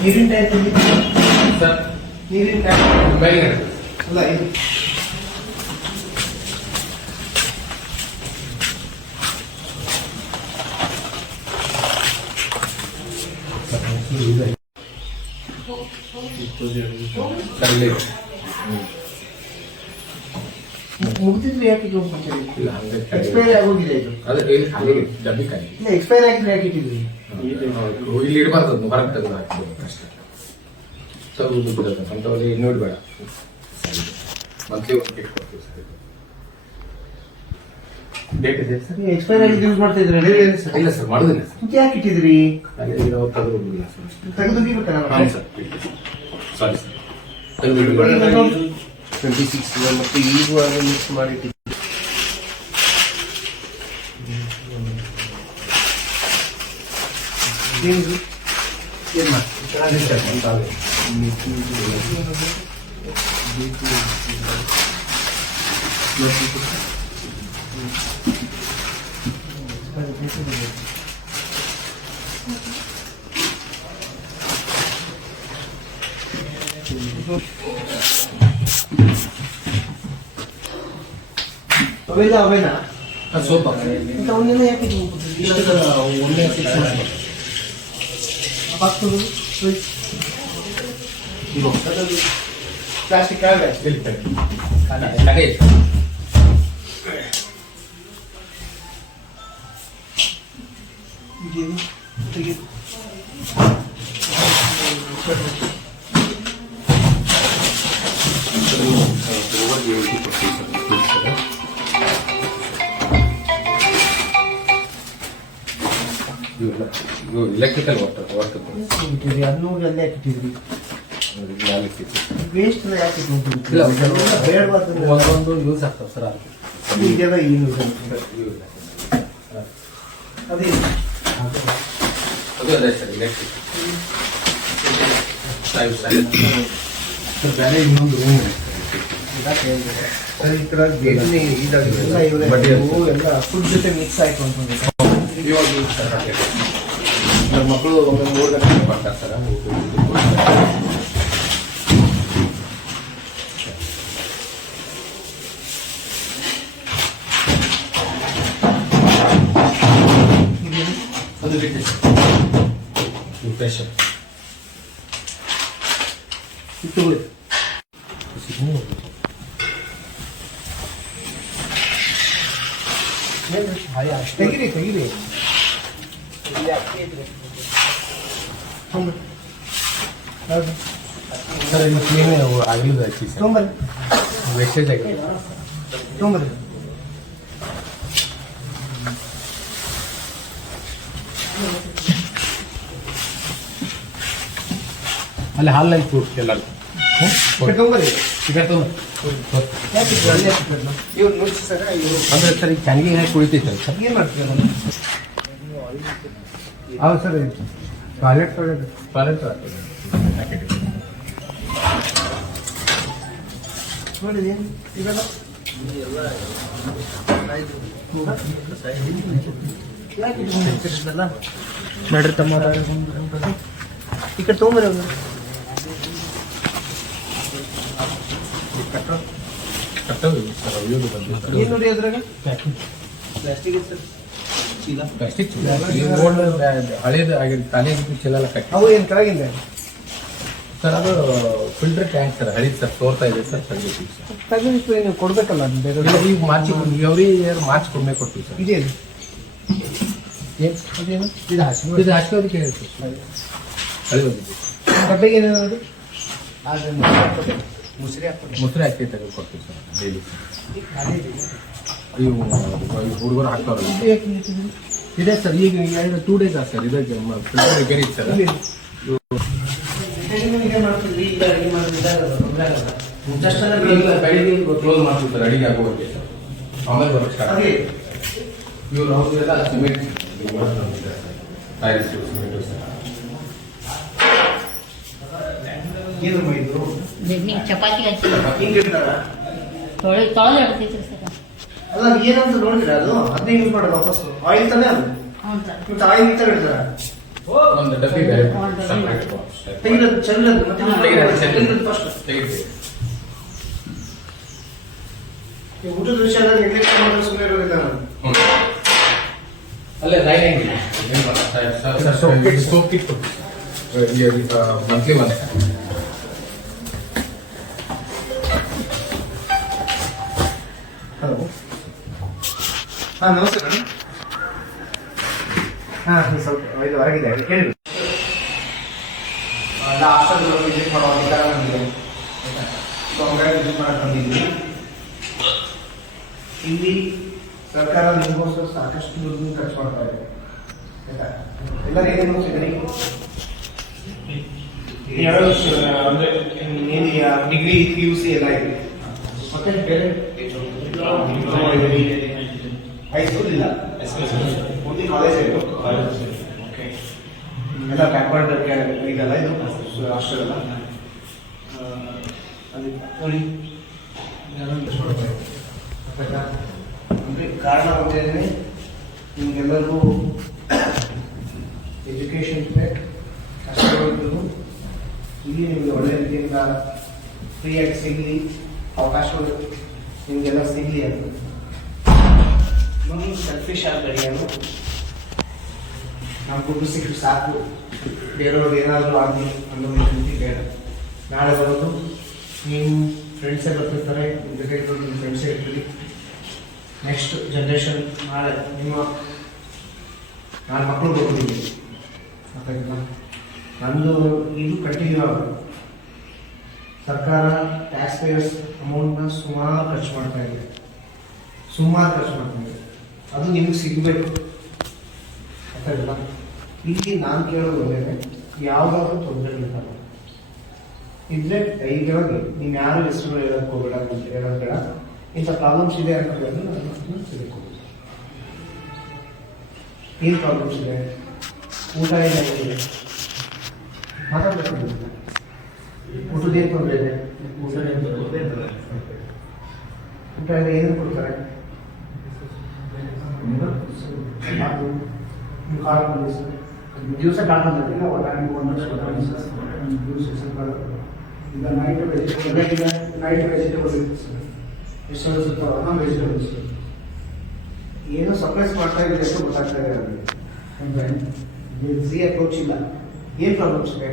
ನೀರಿನ tank sir ನೀರಿನ tank ಮೇಲ್ಗಡೆ ಅಲ್ಲ ಇದು ಮುಗಿದಿದ್ರೆ ಯಾಕೆ ಇಲ್ಲ ಹಂಗೆ ಎಕ್ಸ್ಪೈರಿ ಆಗೋಗಿದೆ ಇದು ಅದೇ ಹಂಗೆ ಡಬ್ಬಿ ಕಾಯಿ ಇಲ್ಲ ಎಕ್ಸ್ಪೈರಿ ಆಗಿದ್ರೆ ಯಾಕೆ ಇಟ್ಟಿದ್ರಿ ಇಲ್ಲಿ ಇಡಬಾರ್ದು ಹೊರಗೆ ತೆಗೆದು ಹಾಕ್ಬೋದು ಕಷ್ಟ ತೆಗೆದು ಬಿಡೋದು ಅಂಥವಲ್ಲಿ ನೋಡಿ ಬೇಡ ಮಂತ್ಲಿ ಒಂದು ಕಿಟ್ ಕೊಡ್ತೀವಿ ಸರ್ ಡೇಟ್ ಇದೆ ಸರ್ ಎಕ್ಸ್ಪೈರಿ ಆಗಿದ್ದು ಯೂಸ್ ಮಾಡ್ತಾ ಇದ್ರೆ ಇಲ್ಲ ಸರ್ ಮಾಡೋದಿಲ್ಲ ಸರ್ ಯಾಕೆ ಇಟ್ಟಿದ್ರಿ ಅದೇ ನಾವು ತೆಗೆದುಬಿಡಿಲ್ಲ ಸರ್ ತೆಗೆದು ಬಿಡ್ಬೇಕಲ್ಲ ಹಾಂ ಸರ್ ಸಾರಿ ಸರ್ ತೆಗೆದು 26 ಮತ್ತೆ ಈಗೂ ಅದು ಮಿಕ್ಸ್ ಮಾಡಿ ಏನ್ ಮಾಡ್ತೀವಿ ಅವೇನಾ ಸೋಪ ಅವನ್ನೆಲ್ಲ ಯಾಕೆ ಒಳ್ಳೆ ಶಿಕ್ಷಣ ಪ್ಲಾಸ್ಟಿಕ್ ಆಗಲ್ಲ ಕಡೆ ಎಲೆಕ್ಟ್ರಿಕಲ್ ವರ್ಕ್ ಇಟ್ಟಿದ್ರಿ ಅದನ್ನೂ ಅಲ್ಲೇ ಇಟ್ಟಿದ್ರಿ ವೇಸ್ಟ್ ಯಾಕೆ ಬೇಡಬಾರ್ದು ಒಂದೊಂದು ಯೂಸ್ ಆಗ್ತಾವೆ ಸರ್ ಅದಕ್ಕೆ ಈಗೆಲ್ಲ ಏನು ಅದೇ ಅದು ಅದೇ ಸರ್ ಎಲೆಕ್ಟ್ರಿಕ್ ಬೇರೆ ಇನ್ನೊಂದು ರೂಮ್ ಎಲ್ಲ ಫುಡ್ ಜೊತೆ ಮಿಕ್ಸ್ ಆಯ್ತು ಅಂತಂದ್ರೆ ಇವಾಗ ಸರ್ ನಮ್ಮ ಮಕ್ಕಳು ಒಮ್ಮೆ 3 ಗಂಟೆಗೆ ಬರ್ತಾರೆ ಸರ್ ಅದು ಬಿಟ್ಟು ಪ್ರೆಷರ್ ತೆಗಿರಿ ತೆಗಿರಿ ಸರ್ ಇನ್ನು ಕ್ಲೀನ್ ಆಗಲಿಲ್ಲ ಆಯ್ತು ಸರ್ ತೊಂಬರ್ರಿ ವೆಸ್ಟೇಜ್ ಆಗಿದೆ ತೊಂಬರ್ರಿ ಅಲ್ಲಿ ಹಾಲ್ನಲ್ಲಿ ಫ್ರೂಟ್ಸ್ ಎಲ್ಲರೂ ತೊಂಬರ್ರಿ ಟಿಕೆಟ್ ಯಾಕೆ ಅಲ್ಲೇ ಇವ್ರು ನೋಡಿ ಸರ್ ಇವರು ಅಂದರೆ ಸರ್ ಈಗ ಚೆನ್ನಾಗಿ ಹೇಗೆ ಕುಳಿತೈತೆ ಸರ್ ಏನು ಮಾಡ್ತೀವಿ ಹೌದು ಸರ್ ಟಾಯ್ಲೆಟ್ ಟಾಯ್ಲೆಟ್ ನೋಡಿ ಏನು ಇವೆಲ್ಲ ನೋಡ್ರಿ ತಮ್ಮ ಈ ಕಡೆ ತೊಗೊಂಬರಿ ಅವ್ರು ಕಟ್ಟೋದು ಸರ್ ಅಯ್ಯೋದು ಬಂದು ಏನು ನೋಡಿ ಅದ್ರಾಗ ಪ್ಲಾಸ್ಟಿಕ್ ಸರ್ ಚೀಲ ಪ್ಲಾಸ್ಟಿಕ್ ಹಳೇದು ಆಗಿದ್ದು ಖಾಲಿ ಆಗಿದ್ದು ಚೀಲ ಎಲ್ಲ ಕಟ್ಟಿ ಅವು ಏನು ಕೆಳಗಿಂದ ಸರ್ ಅದು ಫಿಲ್ಟರ್ ಟ್ಯಾಂಕ್ ಸರ್ ಹಳಿದು ಸರ್ ತೋರ್ತಾ ಇದೆ ಸರ್ ತೆಗೆದು ಸರ್ ತೆಗೆದಿತ್ತು ನೀವು ಕೊಡ್ಬೇಕಲ್ಲ ಬೇರೆ ಈಗ ಮಾರ್ಚ್ ಎವ್ರಿ ಇಯರ್ ಮಾರ್ಚ್ ಕೊಮ್ಮೆ ಕೊಡ್ತೀವಿ ಸರ್ ಇದೇನು ಏನು ಅದೇನು ಇದು ಹಾಸಿ ಇದು ಹಾಕೋದಕ್ಕೆ ಹೇಳ್ತೀವಿ ಹಳಿ ಬಂದಿದ್ದು ಡಬ್ಬಿಗೆ ಏನೇನದು ಅದನ್ನು ಮುಸ್ರಿ ಹಾಕ್ಕೊಂಡು ಮುಸ್ರೆ ಹಾಕಿ ತೆಗೆದು ಕೊಡ್ತೀವಿ ಸರ್ ಡೈಲಿ ಇವು ಹುಡುಗರು ಹಾಕೋರು ಇದೆ ಸರ್ ಈಗ 2 ಡೇಸ್ ಆಗ ಸರ್ ಇದಕ್ಕೆ ಫಿಲ್ಟರ್ ರಿಪೇರಿ ಸರ್ ಬೆಳಿಗ್ಗೆ ಕ್ಲೋಸ್ ಮಾಡ್ತೀವಿ ಸರ್ ಅಡಿಗೆ ಆಗೋಕ್ಕೆ ಸರ್ ಆಮೇಲೆ ಬರೋಕ್ಕೆ ಸ್ಟಾರ್ಟ್ ಇವ್ರು ಅವ್ರಿಗೆಲ್ಲ ಸಿಮೆಂಟ್ ಟೈಲ್ಸ್ ಸಿಮೆಂಟು ಸರ್ ಏನು ಮಾಡಿದ್ರು ಬೆಡ್ನಿಂಗ್ ಚಪಾತಿ ಹಚ್ಚಿ ಹಿಂಗೆ ಇಡ್ತಾರ ತೊಳೆದು ಇಡ್ತೈತ್ರಿ ಸರ್. ಅಲ್ಲ ಏನಂತ ನೋಡಿದ್ರೆ ಅದು ಅದನ್ನೇ ಯೂಸ್ ಮಾಡೋದು ವಾಪಸ್ ಆಯಿಲ್ ತಾನೇ ಅದು ಹ್ಞೂ ಸರ್. ಮತ್ತೆ ಆಯಿಲ್ ಈ ಥರ ಇಡ್ತಾರ ಒಂದು ಡಬ್ಬಿ ಬೇರೆ separate box. ತೆಗಿರೋದು ಚೆಲ್ಲೋದು ಮತ್ತೆ ತೆಗಿರೋದು ಫಸ್ಟ್ ತೆಗಿತೀವಿ. ಈ ಊಟದ ವಿಷಯ ಎಲ್ಲ ನೆಗ್ಲೆಕ್ಟ್ ಮಾಡೋದು ಸುಮ್ಮನೆ ಇರೋದಿಲ್ಲ ನಾನು. ಅಲ್ಲೇ lining soap kit monthly once. Hello ಹಾಂ ನಮಸ್ತೆ ಮೇಡಮ್. ಹಾಂ ಸ್ವಲ್ಪ ಇದು ಹೊರಗಿದೆ ಹೇಳಿ. ಹಾಸ್ಟೆಲ್ ವಿಸಿಟ್ ಮಾಡೋ ಅಧಿಕಾರ ನಮಗೆ ಸೊ ಹಂಗಾಗಿ ವಿಸಿಟ್ ಮಾಡಕ್ಕೆ ಬಂದಿದ್ವಿ. ಇಲ್ಲಿ ಸರ್ಕಾರ ನಿಮಗೋಸ್ಕರ ಸಾಕಷ್ಟು ದುಡ್ಡು ಖರ್ಚು ಮಾಡ್ತಾ ಇದೆ ಆಯ್ತಾ. ಎಲ್ಲರೂ ಏನೇನು ಮುಗಿಸಿದ್ರಿ ಎರಡು ವರ್ಷ ಅಂದರೆ ಡಿಗ್ರಿ PUC ಎಲ್ಲ ಇದೆ. ಮತ್ತೆ ಬೇರೆ ಹೈಸ್ಕೂಲ್ ಇಲ್ಲ, ಓನ್ಲಿ ಕಾಲೇಜ್ ಇತ್ತು. ಓಕೆ, ಎಲ್ಲ ಬ್ಯಾಕ್ವರ್ಡ್ ಇದೆಲ್ಲ ಇದು ಹಾಸ್ಟೆಲ್ ಎಲ್ಲ ಅಲ್ಲಿ ನೋಡಿ ಅಂದರೆ ಕಾರಣ ಅಂತ ಹೇಳಿದ್ರೆ ನಿಮಗೆಲ್ಲರಿಗೂ ಎಜುಕೇಷನ್ ಕಷ್ಟಗಳಿದ್ರು ಇಲ್ಲಿ ನಿಮಗೆ ಒಳ್ಳೆ ರೀತಿಯಿಂದ ಫ್ರೀಯಾಗಿ ಸಿಗಲಿ, ಅವಕಾಶಗಳು ನಿಮಗೆಲ್ಲ ಸಿಗಲಿ ಅಂತ ನೋಡಿ. ಸೆಲ್ಫಿಶ್ ಆಗಬೇಡಿ, ಅದು ನಮ್ಮ ದುಡ್ಡು ಸಿಕ್ಕಿ ಸಾಕು, ಬೇರೆಯವ್ರಿಗೆ ಏನಾದರೂ ಆಗಲಿ ಅನ್ನೋ ರೀತಿ ಬೇಡ. ನಾಳೆ ಬರೋದು ನೀವು ಫ್ರೆಂಡ್ಸೇ ಬರ್ತಿರ್ತಾರೆ, ನಿಮ್ಮ ಜೊತೆ ಇರೋದು ನಿಮ್ಮ ಫ್ರೆಂಡ್ಸೇ ಇರ್ತೀರಿ. ನೆಕ್ಸ್ಟ್ ಜನ್ರೇಷನ್ ನಾಳೆ ನಾನು ಮಕ್ಕಳು ಬರ್ತೀನಿ ಗೊತ್ತಾಗಿಲ್ಲ. ನಂದು ಇದು ಕಂಟಿನ್ಯೂ ಆಗೋದು. ಸರ್ಕಾರ ಟ್ಯಾಕ್ಸ್ ಪೇಯರ್ಸ್ ಅಮೌಂಟ್ನ ಸುಮಾರು ಖರ್ಚು ಮಾಡ್ತಾ ಇದೆ, ಅದು ನಿಮಗೆ ಸಿಗಬೇಕು ಗೊತ್ತಾಗಿಲ್ಲ. ಇಲ್ಲಿ ನಾನು ಕೇಳೋದು ಒಳ್ಳೆಯದೇ, ಯಾವುದಾದ್ರೂ ತೊಂದರೆ ಇಲ್ಲ ಇದ್ರೆ ಧೈರ್ಯವಾಗಿ ನೀವು ಯಾರು ಹೆಸರು ಹೇಳೋಕ್ಕೆ ಹೋಗಬೇಡ, ಹೇಳೋದು ಬೇಡ. ಇಂಥ ಪ್ರಾಬ್ಲಮ್ಸ್ ಇದೆ ಅಂತ ಹೇಳಿದ್ರೆ ನಾನು ತಿಳ್ಕೊಬೋದು. ಏನು ಪ್ರಾಬ್ಲಮ್ಸ್ ಇದೆ, ಊಟ ಏನಾಗಿದೆ ಮಾತಾಡಬೇಕು, ಊಟದ ಏನು ತೊಂದರೆ ಇದೆ, ಊಟ ಎಲ್ಲ ಏನು ಕೊಡ್ತಾರೆ, ದಿವಸ ಕಾಣ್ಕೊಂಡಿಲ್ಲ ಈಗ ನೈಟ್ ವೆಜಿಟೇಬಲ್ಸ್ ಎಷ್ಟು ವೆಜಿಟೇಬಲ್ಸ್ ಏನು ಸರ್ಪ್ರೈಸ್ ಮಾಡ್ತಾ ಇದೆ ಅಂತ ಗೊತ್ತಾಗ್ತಾ ಇದೆ ಅವರಿಗೆ. ಫ್ರೀ ಅಪ್ರೋಚ್ ಇಲ್ಲ. ಏನು ಪ್ರಾಬ್ಲಮ್ಸ್ ಇದೆ,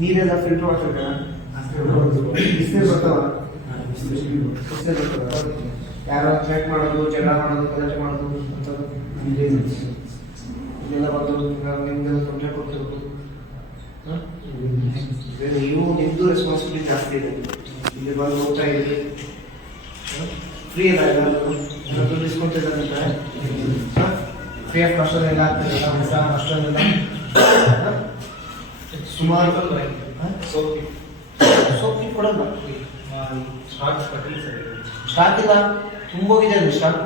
ನೀರೆಲ್ಲ ಫಿಲ್ಟರ್ ಮಾಡ್ತಾರೆ, ಬಿಸಿನೀರು ಬರ್ತಾವ, ಯಾರೋ ಚೆಕ್ ಮಾಡೋದು, ಜಗಳ ಮಾಡೋದು, ಗಲಾಟೆ ಮಾಡೋದು ಅಂಥದ್ದು ಇದೆಲ್ಲ ಬಂದು ನಿಮ್ಗೆಲ್ಲ ತೊಂದರೆ ಕೊಡ್ತಿರೋದು. ನೀವು ನಿಮ್ಮದು ರೆಸ್ಪಾನ್ಸಿಬಿಲಿಟಿ ಜಾಸ್ತಿ ಇದೆ. ಇಲ್ಲಿ ಬಂದು ಊಟ ಇಲ್ಲಿ ಫ್ರೀ ಇಲ್ಲ, ಎಲ್ಲ ದುಡ್ಡು ಇಸ್ಕೊತಿದ್ದಾರೆ. ಫ್ರೀ ಆಫ್ ಹಾಸ್ಟೆಲ್ ಎಲ್ಲ ಆಗ್ತಿರಲ್ಲ, ಹಾಸ್ಟೆಲ್ ಎಲ್ಲ ಸುಮಾರು ಸೋಪಿ ಕೊಡಲ್ಲ, ಸ್ಟಾಕ್ ಇಲ್ಲ, ತುಂಬೋಗಿದೆ ಅದು ಸ್ಟಾಕ್.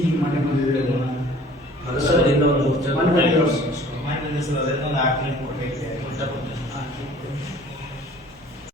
ಈಗ ಮನೆ ಬಂದಿದೆ